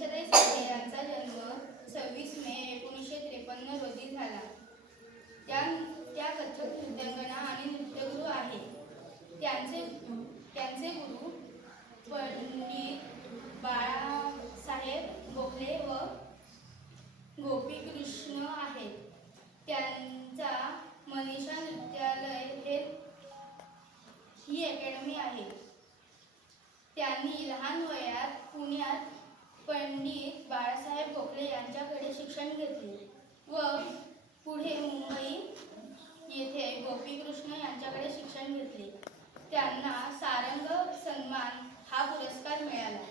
मनीषाताई साठे यांचा जन्म 26 मे 1953 रोजी झाला. त्या कथक नृत्यांगना आणि नृत्यगुरू आहेत. त्यांचे गुरु पंडित बाळासाहेब गोखले व गोपीकृष्ण आहेत. त्यांचा मनीषा नृत्यालय ही अकॅडमी आहे. त्यांनी लहान वयात पुण्यात पंडित बाळासाहेब गोखले यांच्याकडे शिक्षण घेतले व पुढे मुंबई येथे गोपीकृष्ण यांच्याकडे शिक्षण घेतले. त्यांना सारंग सन्मान हा पुरस्कार मिळाला.